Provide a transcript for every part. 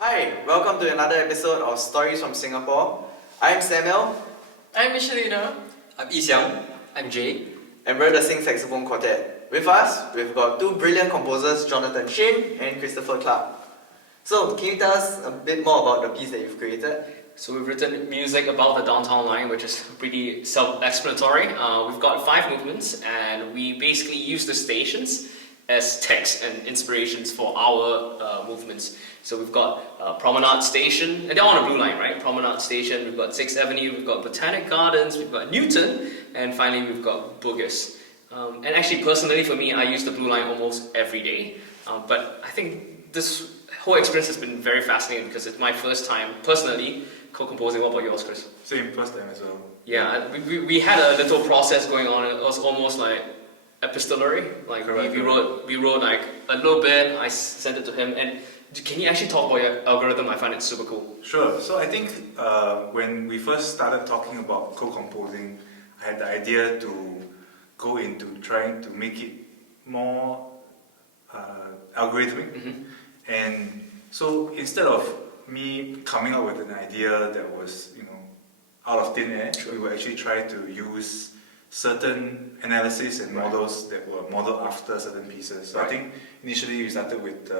Hi, welcome to another episode of Stories from Singapore. I'm Samuel. I'm Michellina. I'm Yi Xiang. I'm Jay. And we're the Sing Saxophone Quartet. With us, we've got two brilliant composers, Jonathan Shin and Christopher Clarke. So, can you tell us a bit more about the piece that you've created? So we've written music about the downtown line, which is pretty self-explanatory. We've got 5 movements, and we basically use the stations as text and inspirations for our movements. So we've got Promenade Station, and they're on the blue line, right? Promenade Station, we've got 6th Avenue, we've got Botanic Gardens, we've got Newton, and finally we've got Bugis. And actually, personally for me, I use the blue line almost every day. But I think this whole experience has been very fascinating because it's my first time, personally, co-composing. What about yours, Chris? Same, first time as well. Yeah, we had a little process going on. It was almost like epistolary. Like we wrote like a little bit. I sent it to him. And can you actually talk about your algorithm? I find it super cool. Sure. So I think when we first started talking about co-composing, I had the idea to go into trying to make it more algorithmic. Mm-hmm. And so instead of me coming up with an idea that was, out of thin air, we would actually try to use certain analysis and models that were modeled after certain pieces. So I think initially we started with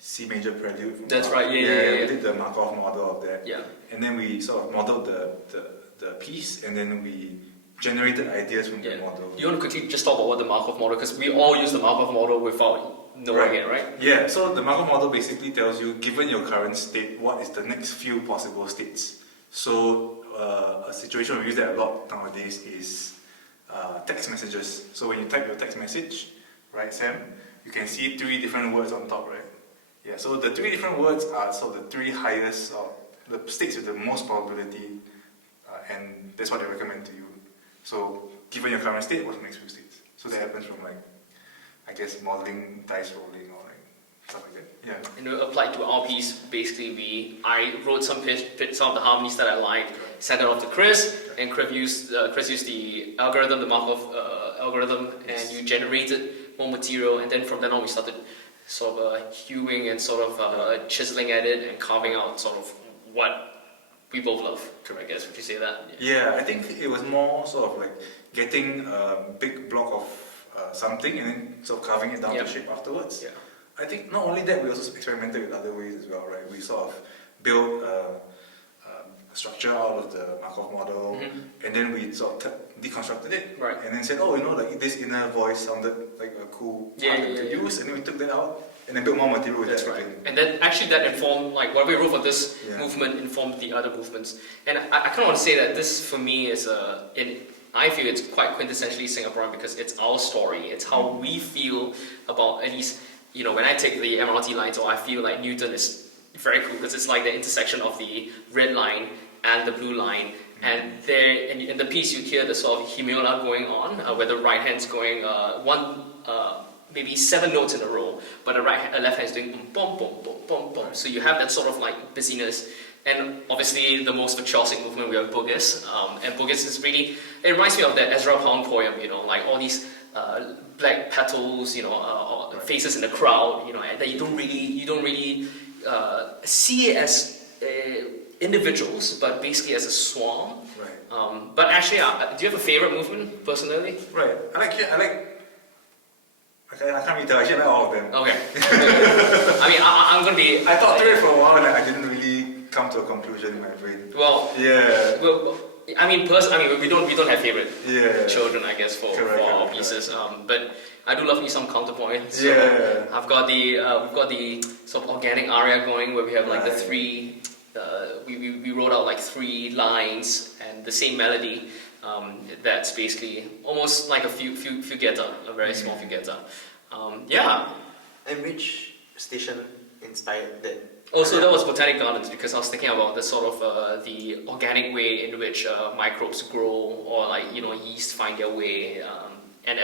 C major prelude. That's right. We did the Markov model of that. Yeah. And then we sort of modeled the piece, and then we generated ideas from the model. You want to quickly just talk about what the Markov model, because we all use the Markov model without knowing it, right? Yeah, so the Markov model basically tells you, given your current state, what is the next few possible states. So a situation we use that a lot nowadays is text messages. So when you type your text message, right, Sam, you can see 3 different words on top, right? Yeah, so the 3 different words are sort of the 3 highest, or the states with the most probability, and that's what they recommend to you. So given your current state, what's the next few states? So that happens from modeling, dice rolling, or stuff like that. Yeah. And applied to our piece, basically I wrote some some of the harmonies that I liked, sent it off to Chris, and Chris used the algorithm, the Markov algorithm, and you generated more material, and then from then on we started sort of hewing and sort of chiseling at it and carving out sort of what we both love, I guess. Would you say that? Yeah, I think it was more sort of like getting a big block of something and then sort of carving it down to shape afterwards. Yeah. I think not only that, we also experimented with other ways as well, right? We sort of built a structure out of the Markov model, and then we sort of deconstructed it, right? And then said, like this inner voice sounded like a cool part to use, and then we took that out and then built more material with that. Right. And then actually that informed, like what we wrote for this movement informed the other movements. And I kind of want to say that this for me is I feel it's quite quintessentially Singaporean because it's our story. It's how we feel about, at least, when I take the MRT line, so I feel like Newton is very cool because it's like the intersection of the red line and the blue line. And there, in the piece, you hear the sort of hemiola going on, where the right hand's going maybe 7 notes in a row, but the left hand's doing boom, boom, boom, boom, boom. So you have that sort of like busyness. And obviously, the most virtuosic movement, we have Bugis. And Bugis is really, it reminds me of that Ezra Pound poem, like all these black petals, faces in the crowd, and that you don't really see it as individuals, but basically as a swarm. Right. But actually, do you have a favorite movement personally? Right. I can't really tell. Actually, I like all of them. Okay. I'm gonna be. I thought through it for a while, and I didn't really come to a conclusion in my brain. Well. Yeah. Well, we don't have favorite children, I guess, for our pieces. But I do love me some counterpoint. So I've got we've got the sort of organic aria going where we have like the 3. We wrote out like 3 lines and the same melody. That's basically almost like a fuguetta, a very small fuguetta. And which station inspired that? Also, that was Botanic Gardens because I was thinking about the sort of the organic way in which microbes grow, or like yeast find their way, and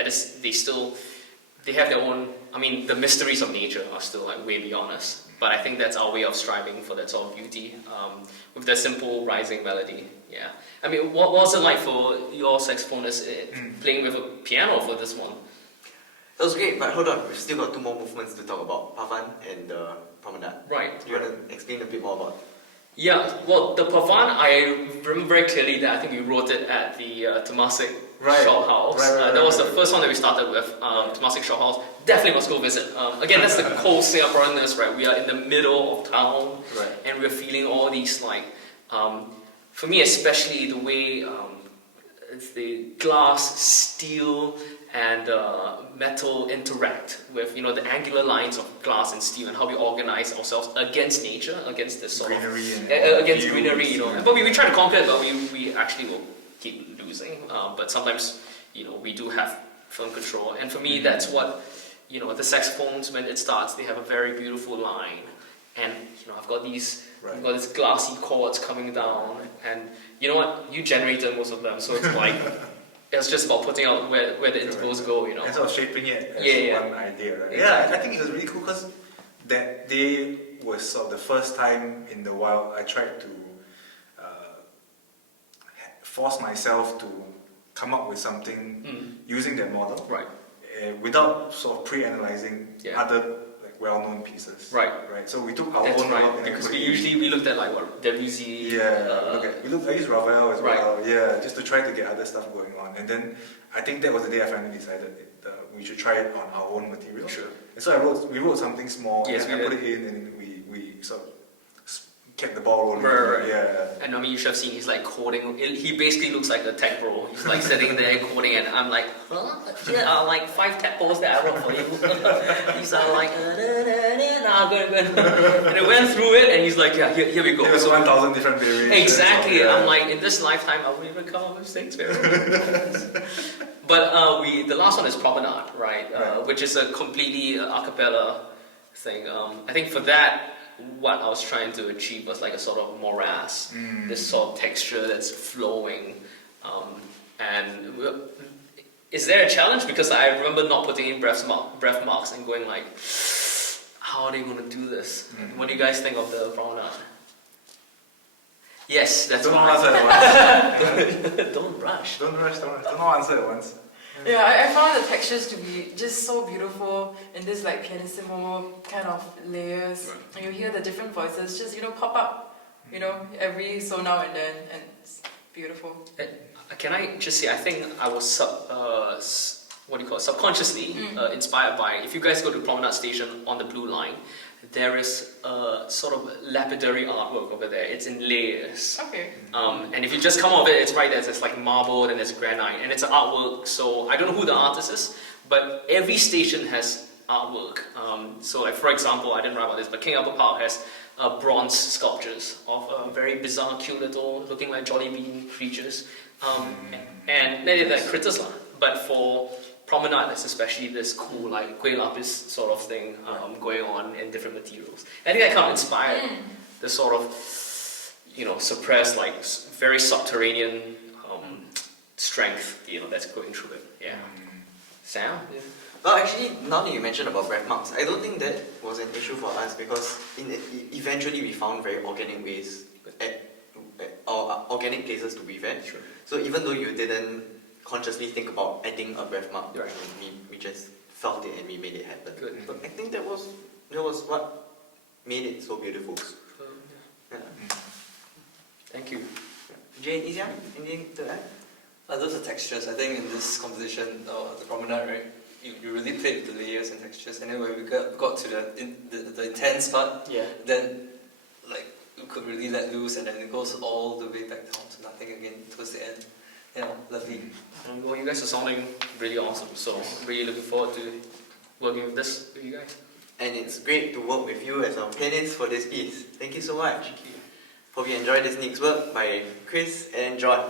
they have their own. The mysteries of nature are still like way beyond us. But I think that's our way of striving for that sort of beauty with that simple rising melody. Yeah. What was it like for your saxophonist playing with a piano for this one? That was great, but hold on, we've still got two more movements to talk about, Pavan and the Promenade. Right. Do you want to explain a bit more about? Yeah, well, the Pavan, I remember very clearly that I think we wrote it at the Temasek Shop House. That was the first one that we started with, Temasek Shop House. Definitely must go visit. Again, that's the cold Singaporeanness, right? We are in the middle of town, and we're feeling all these, like, for me especially, the way it's the glass, steel, and metal interact with, the angular lines of glass and steel, and how we organize ourselves against nature, against this sort greenery of and greenery, But we try to conquer it, but we actually will keep losing. But sometimes, we do have firm control, and for me, that's what, the saxophones, when it starts, they have a very beautiful line, and I've got these glassy chords coming down, and you know what? You generated most of them, so it's like. It's just about putting out where the intervals go, And sort of shaping it as one idea, right? Exactly. Yeah, I think it was really cool because that day was sort of the first time in the while I tried to force myself to come up with something using that model, without sort of pre-analyzing other well-known pieces, right? So we took our own model, because we looked at like what Debussy. I used Ravel as well. Yeah, just to try to get other stuff going on, and then I think that was the day I finally decided we should try it on our own material. Sure. And so we wrote something small, yes, and I put it in, and we sort of kept the ball rolling. Yeah. And I mean, you should have seen he's like coding. He basically looks like a tech bro. He's like sitting there coding, and I'm like, huh? Here are like 5 tadpoles that I wrote for you. These are like, nah, good. And I went through it, and he's like, yeah, here we go. There's 1,000 different variations. Exactly. I'm like, in this lifetime, I won't even come up with things. But the last one is Promenade, right? Which is a completely a cappella thing. I think for that, what I was trying to achieve was like a sort of morass, this sort of texture that's flowing. And is there a challenge? Because I remember not putting in breath marks and going like, how are they going to do this? What do you guys think of the Promenade? Yes, that's Don't fine. answer at once. Don't rush. Don't answer at once. Yeah, I found the textures to be just so beautiful in this like pianissimo kind of layers. And you hear the different voices just, pop up, every so now and then, and it's beautiful. Can I just say, I think I was subconsciously inspired by, if you guys go to Promenade Station on the Blue Line, there is a sort of lapidary artwork over there. It's in layers. Okay. And if you just come out of it, it's right there. There's like marble and there's granite, and it's an artwork. So I don't know who the artist is, but every station has artwork. So like for example, I didn't write about this, but King Albert Park has bronze sculptures of very bizarre, cute little, looking like Jolly Bean creatures, and they're critters lah. But for Promenade, there's especially this cool like Kueh Lapis sort of thing going on in different materials. I think that kind of inspired the sort of suppressed like very subterranean strength that's going through it. Yeah. Sam? Yeah. Well, actually, now that you mentioned about breath marks, I don't think that was an issue for us because eventually we found very organic ways or organic places to breathe at. Sure. So even though you didn't consciously think about adding a breath mark, we just felt it and we made it happen. Good. But I think that was what made it so beautiful. Thank you. Jane, Yi Xiang, anything to add? Those are textures. I think in this composition, the Promenade, right, you really played with the layers and textures. And then when we got to the intense part, then like we could really let loose, and then it goes all the way back down to nothing again towards the end. Lovely. Well, you guys are sounding really awesome, so I'm really looking forward to working with this with you guys. And it's great to work with you as our pianist for this piece. Thank you so much. Thank you. Hope you enjoyed this next work by Chris and John.